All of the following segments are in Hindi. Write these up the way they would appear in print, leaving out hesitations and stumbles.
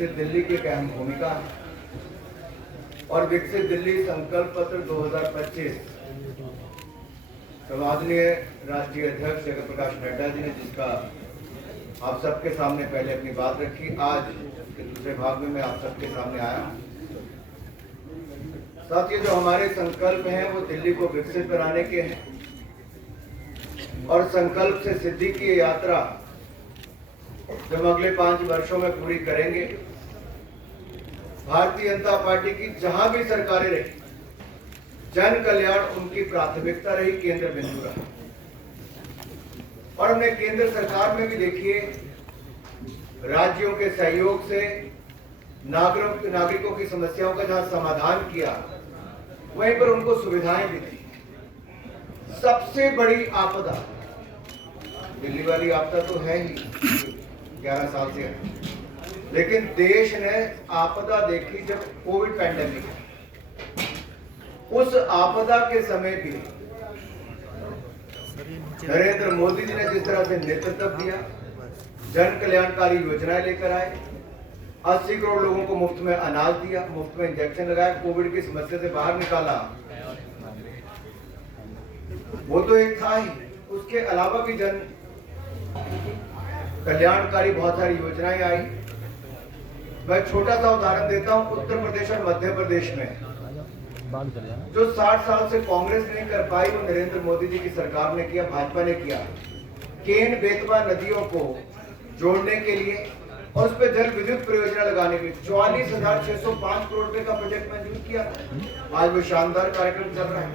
विकसित दिल्ली की एक अहम भूमिका है और विकसित दिल्ली संकल्प पत्र 2025 आदरणीय राष्ट्रीय अध्यक्ष जगत प्रकाश नड्डा जी ने जिसका आप सबके सामने पहले अपनी बात रखी, आज के दूसरे भाग में मैं आप सबके सामने आया। साथियों, जो हमारे संकल्प हैं वो दिल्ली को विकसित बनाने के हैं और संकल्प से सिद्धि की यात्रा जब अगले 5 वर्षों में पूरी करेंगे, भारतीय जनता पार्टी की जहां भी सरकारें रही, जन कल्याण उनकी प्राथमिकता रही, केंद्र बिंदु रहा। और हमने केंद्र सरकार में भी देखिए राज्यों के सहयोग से नागरिकों की समस्याओं का जहां समाधान किया, वहीं पर उनको सुविधाएं भी दी। सबसे बड़ी आपदा दिल्ली वाली आपदा तो है ही, 11 साल से है, लेकिन देश ने आपदा देखी जब कोविड पैंडेमिक। उस आपदा के समय भी नरेंद्र मोदी जी ने जिस तरह से नेतृत्व दिया, जन कल्याणकारी योजनाएं लेकर आए, 80 करोड़ लोगों को मुफ्त में अनाज दिया, मुफ्त में इंजेक्शन लगाया, कोविड की समस्या से बाहर निकाला, वो तो एक था ही। उसके अलावा भी जन कल्याणकारी बहुत सारी योजनाएं आई। मैं छोटा सा उदाहरण देता हूं, उत्तर प्रदेश और मध्य प्रदेश में जो 60 साल से कांग्रेस नहीं कर पाई, वो नरेंद्र मोदी जी की सरकार ने किया, भाजपा ने किया। केन बेतवा नदियों को जोड़ने के लिए और उस पर जल विद्युत परियोजना लगाने के लिए 44,605 करोड़ रुपए का प्रोजेक्ट मंजूर किया। आज वो शानदार कार्यक्रम चल रहा है।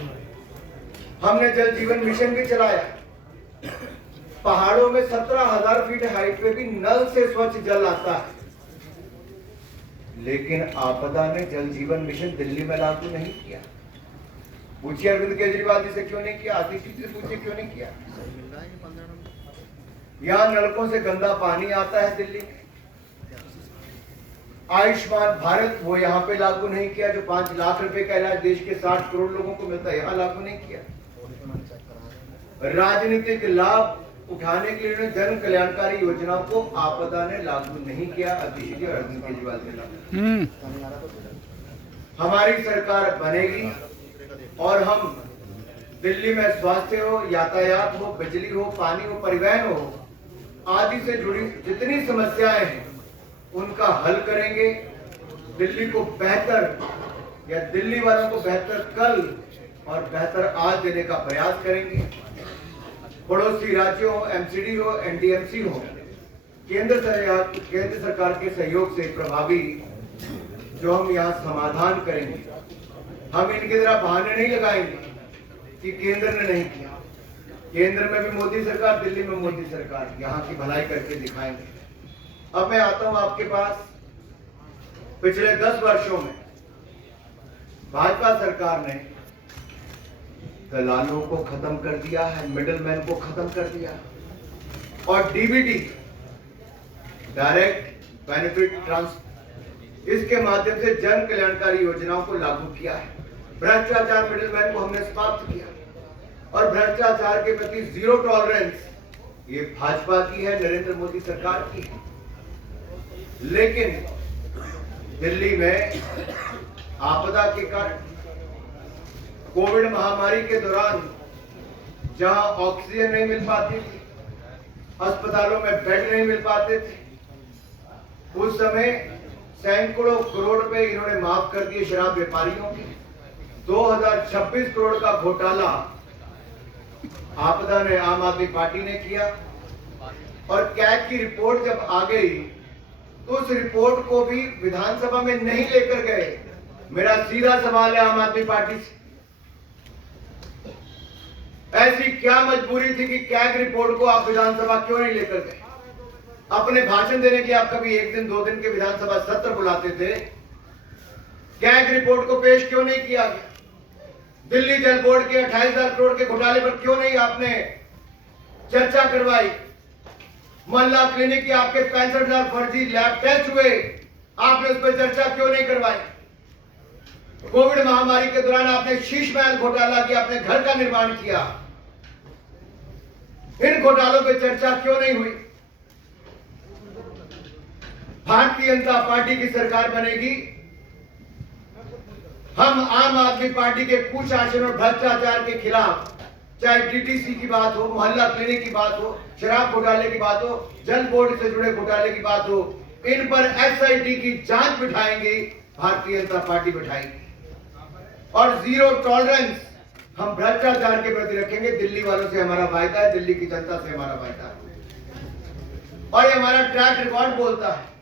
हमने जल जीवन मिशन भी चलाया। पहाड़ों में 17,000 फीट हाइट पे भी नल से स्वच्छ जल आता है, लेकिन आपदा ने जल जीवन मिशन दिल्ली में लागू नहीं किया। पूछिए अरविंद केजरीवाल जी से क्यों नहीं किया, आतिश जी से पूछिए क्यों नहीं किया। यहां नलकों से गंदा पानी आता है दिल्ली में। आयुष्मान भारत वो यहां पे लागू नहीं किया, जो 5 लाख रुपए का इलाज देश के 60 करोड़ लोगों को मिलता है, यहां लागू नहीं किया। राजनीतिक लाभ उठाने के लिए जन कल्याणकारी योजनाओं को आपदा ने लागू नहीं किया, आतिश जी और अरविंद केजरीवाल ने लागू। हमारी सरकार बनेगी और हम दिल्ली में स्वास्थ्य हो, यातायात हो, बिजली हो, पानी हो, परिवहन हो, आदि से जुड़ी जितनी समस्याएं हैं उनका हल करेंगे। दिल्ली को बेहतर या दिल्ली वालों को बेहतर कल और बेहतर आज देने का प्रयास करेंगे। पड़ोसी राज्यों हो, एमसीडी हो, एनडीएमसी हो, केंद्र सरकार के सहयोग से प्रभावी जो हम यहाँ समाधान करेंगे, हम इनकी तरह बहाने नहीं लगाएंगे कि केंद्र ने नहीं किया। केंद्र में भी मोदी सरकार, दिल्ली में मोदी सरकार, यहाँ की भलाई करके दिखाएंगे। अब मैं आता हूं आपके पास। पिछले 10 वर्षों में भाजपा सरकार ने दलालों को खत्म कर दिया है, मिडलमैन को खत्म कर दिया और डीबीटी, डायरेक्ट बेनिफिट ट्रांसफर, इसके माध्यम से जन कल्याणकारी योजनाओं को लागू किया है। भ्रष्टाचार, मिडलमैन को हमने समाप्त किया और भ्रष्टाचार के प्रति जीरो टॉलरेंस ये भाजपा की है, नरेंद्र मोदी सरकार की है। लेकिन दिल्ली में आपदा के कारण, कोविड महामारी के दौरान जहां ऑक्सीजन नहीं मिल पाती थी, अस्पतालों में बेड नहीं मिल पाते थे, उस समय सैकड़ों करोड़ रुपए इन्होंने माफ कर दिए शराब व्यापारियों के। 2026 करोड़ का घोटाला आपदा ने, आम आदमी पार्टी ने किया और कैग की रिपोर्ट जब आ गई तो उस रिपोर्ट को भी विधानसभा में नहीं लेकर गए। मेरा सीधा सवाल है आम आदमी पार्टी से, ऐसी क्या मजबूरी थी कि कैग रिपोर्ट को आप विधानसभा क्यों नहीं लेकर गए? अपने भाषण देने के आप कभी 1 दिन 2 दिन के विधानसभा सत्र बुलाते थे, कैग रिपोर्ट को पेश क्यों नहीं किया गया? दिल्ली जल बोर्ड के 28,000 करोड़ के घोटाले पर क्यों नहीं आपने चर्चा करवाई? मोहल्ला क्लिनिक के आपके 65,000 फर्जी लैब टेस्ट हुए, आपने उस पर चर्चा क्यों नहीं करवाई? कोविड महामारी के दौरान आपने शीश महल घोटाला किया, अपने घर का निर्माण किया, इन घोटालों पर चर्चा क्यों नहीं हुई? भारतीय जनता पार्टी की सरकार बनेगी, हम आम आदमी पार्टी के कुशासन और भ्रष्टाचार के खिलाफ, चाहे डीटीसी की बात हो, मोहल्ला क्लिनिक की बात हो, शराब घोटाले की बात हो, जल बोर्ड से जुड़े घोटाले की बात हो, इन पर एसआईटी की जांच बिठाएंगे, भारतीय जनता पार्टी बिठाएगी। और जीरो टॉलरेंस हम भ्रष्टाचार के प्रति रखेंगे। दिल्ली वालों से हमारा वायदा है, दिल्ली की जनता से हमारा वायदा है, और ये हमारा ट्रैक रिकॉर्ड बोलता है।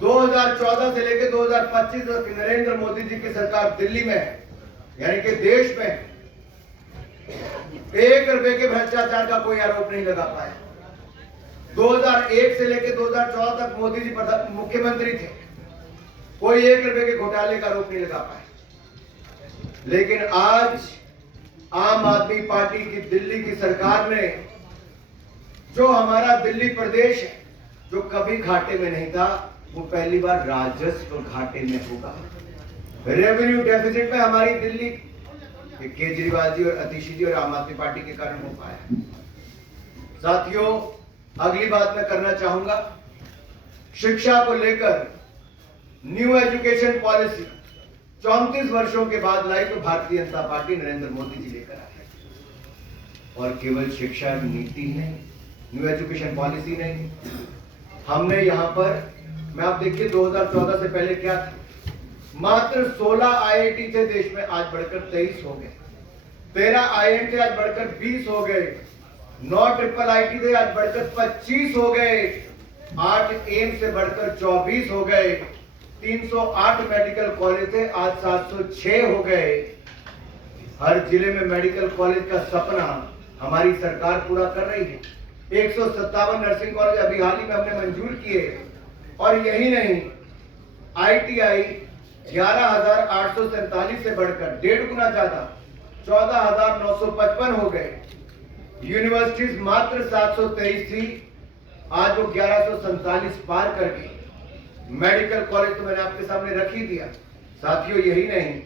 2014 से लेकर 2025 तक नरेंद्र मोदी जी की सरकार दिल्ली में, यानी कि देश में, 1 रुपए के भ्रष्टाचार का कोई आरोप नहीं लगा पाया। 2001 से लेकर 2014 तक मोदी जी मुख्यमंत्री थे, कोई 1 रुपए के घोटाले का आरोप नहीं लगा पाया। लेकिन आज आम आदमी पार्टी की दिल्ली की सरकार ने, जो हमारा दिल्ली प्रदेश है, जो कभी घाटे में नहीं था, वो पहली बार राजस्व घाटे में होगा। रेवेन्यू डेफिसिट में हमारी दिल्ली केजरीवाल जी और अतिशी जी और आम आदमी पार्टी के कारण हो पाया। साथियों, अगली बात मैं करना चाहूंगा, शिक्षा को लेकर न्यू एजुकेशन पॉलिसी 34 वर्षों के बाद लाई तो भारतीय जनता पार्टी नरेंद्र मोदी जी लेकर आए। और केवल शिक्षा नीति नहीं, न्यू एजुकेशन पॉलिसी नहीं, हमने यहां पर, मैं आप देखिए 2014 से पहले क्या था, मात्र 16 आईआईटी थे देश में, आज बढ़कर 23 हो गए। 13 आईआईएम थे, आज बढ़कर 20 हो गए। 9 ट्रिपल आईटी थे, आज बढ़कर 25 हो गए। 8 एम्स से बढ़कर 24 हो गए। 308 मेडिकल कॉलेज थे, आज 706 हो गए। हर जिले में मेडिकल कॉलेज का सपना हमारी सरकार पूरा कर रही है। 157 नर्सिंग कॉलेज अभी हाल ही में हमने मंजूर किए। और यही नहीं, आईटीआई 11,847 से बढ़कर 1.5 गुना ज्यादा 14,955 हो गए। यूनिवर्सिटीज मात्र 723 थी, आज वो 1147 पार कर गई। मेडिकल कॉलेज तो मैंने आपके सामने रख ही दिया। साथियों, यही नहीं,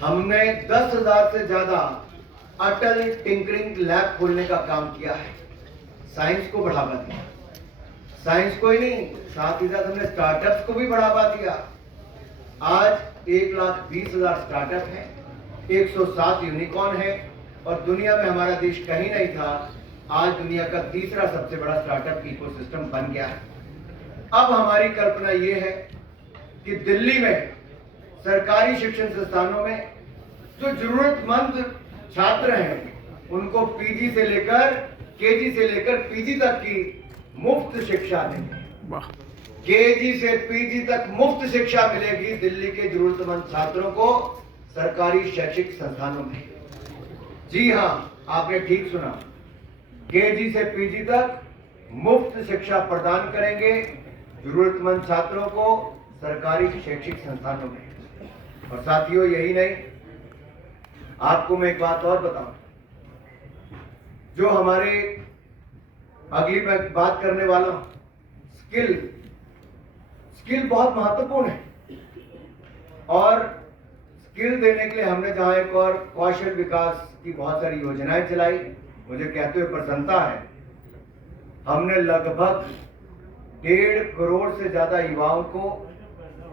हमने 10,000 से ज्यादा अटल टिंकरिंग लैब खोलने का काम किया है। साइंस को बढ़ावा दिया, साइंस को ही नहीं, साथ ही साथ हमने स्टार्टअप्स को भी बढ़ावा दिया। आज 1,20,000 स्टार्टअप है, 107 यूनिकॉर्न है, और दुनिया में हमारा देश कहीं नहीं था, आज दुनिया का तीसरा सबसे बड़ा स्टार्टअप इकोसिस्टम बन गया है। अब हमारी कल्पना यह है कि दिल्ली में सरकारी शिक्षण संस्थानों में जो जरूरतमंद छात्र हैं, उनको पीजी से लेकर, केजी से लेकर पीजी तक की मुफ्त शिक्षा देंगे। केजी से पीजी तक मुफ्त शिक्षा मिलेगी दिल्ली के जरूरतमंद छात्रों को सरकारी शैक्षिक संस्थानों में। जी हां, आपने ठीक सुना, केजी से पीजी तक मुफ्त शिक्षा प्रदान करेंगे जरूरतमंद छात्रों को सरकारी शैक्षिक संस्थानों में। और साथियों, यही नहीं, आपको मैं एक बात और बताऊं, जो हमारे अगली मैं बात करने वाला हूं, स्किल बहुत महत्वपूर्ण है। और स्किल देने के लिए हमने जहां एक और कौशल विकास की बहुत सारी योजनाएं चलाई, मुझे कहते हुए प्रसन्नता है, हमने लगभग 1.5 करोड़ से ज्यादा युवाओं को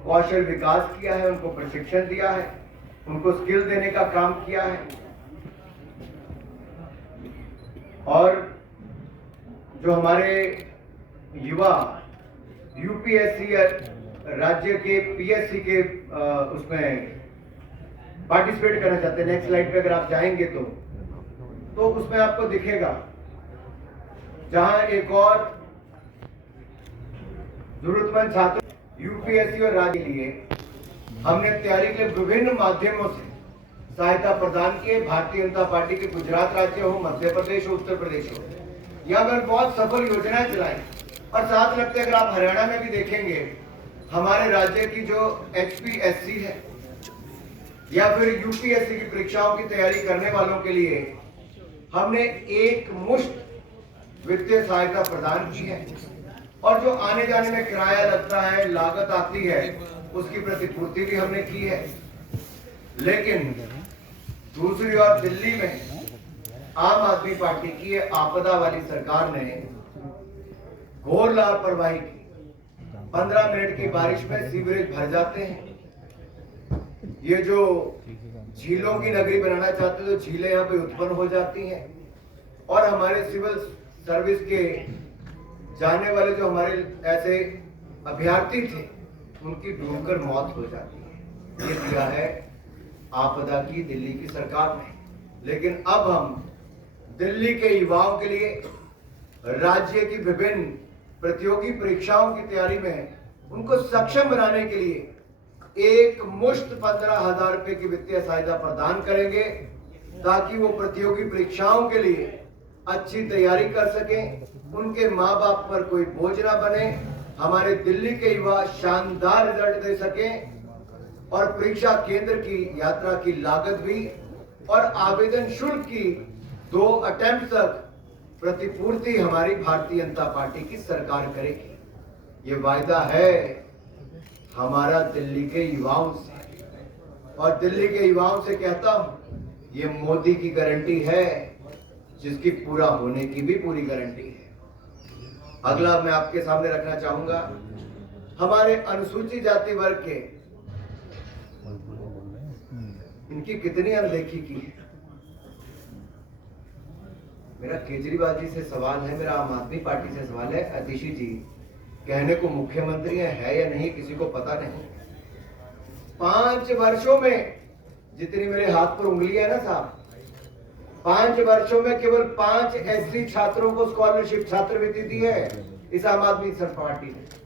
कौशल विकास किया है, उनको प्रशिक्षण दिया है, उनको स्किल देने का काम किया है। और जो हमारे युवा यूपीएससी राज्य के पीएससी के उसमें पार्टिसिपेट करना चाहते हैं, नेक्स्ट स्लाइड पे अगर आप जाएंगे तो उसमें आपको दिखेगा, जहां एक और जरूरतमंद छात्र यूपीएससी और राज्य के लिए हमने तैयारी के लिए विभिन्न माध्यमों से सहायता प्रदान की। भारतीय जनता पार्टी के गुजरात राज्य हो, मध्य प्रदेश हो, उत्तर प्रदेश हो, यहाँ पर बहुत सफल योजनाएं चलाई। और साथ लगते अगर आप हरियाणा में भी देखेंगे, हमारे राज्य की जो एचपीएससी है या फिर यूपीएससी की परीक्षाओं की तैयारी करने वालों के लिए हमने एक मुश्त वित्तीय सहायता प्रदान की है। और जो आने जाने में किराया लगता है, लागत आती है, उसकी प्रतिपूर्ति भी हमने की है। लेकिन दूसरी ओर दिल्ली में आम आदमी पार्टी की आपदा वाली सरकार ने घोर लापरवाही की। 15 मिनट की बारिश में सीवरेज भर जाते हैं। ये जो झीलों की नगरी बनाना चाहते तो झीलें यहाँ पे उत्पन्न हो जाती हैं और हमारे सिविल सर्विस के जाने वाले जो हमारे ऐसे अभ्यर्थी थे उनकी डूबकर मौत हो जाती है। ये दिया है आपदा की दिल्ली की सरकार ने। लेकिन अब हम दिल्ली के युवाओं के लिए राज्य की विभिन्न प्रतियोगी परीक्षाओं की तैयारी में उनको सक्षम बनाने के लिए एक मुश्त 15,000 रुपए की वित्तीय सहायता प्रदान करेंगे ताकि वो प्रतियोगी परीक्षाओं के लिए अच्छी तैयारी कर सकें, उनके माँ बाप पर कोई बोझ ना बने, हमारे दिल्ली के युवा शानदार रिजल्ट दे सकें और परीक्षा केंद्र की यात्रा की लागत भी और आवेदन शुल्क की 2 अटेम्प्ट तक प्रतिपूर्ति हमारी भारतीय जनता पार्टी की सरकार करेगी। ये वायदा है हमारा दिल्ली के युवाओं से और दिल्ली के युवाओं से कहता हूं ये मोदी की गारंटी है जिसकी पूरा होने की भी पूरी गारंटी है। अगला मैं आपके सामने रखना चाहूंगा हमारे अनुसूचित जाति वर्ग के इनकी कितनी अनदेखी की है। मेरा केजरीवाल जी से सवाल है, मेरा आम आदमी पार्टी से सवाल है, अतिशी जी कहने को मुख्यमंत्री है या नहीं किसी को पता नहीं। 5 वर्षों में जितनी मेरे हाथ पर उंगलियां है ना साहब, 5 वर्षों में केवल 5 एससी छात्रों को स्कॉलरशिप छात्रवृत्ति दी है इस आम आदमी पार्टी ने।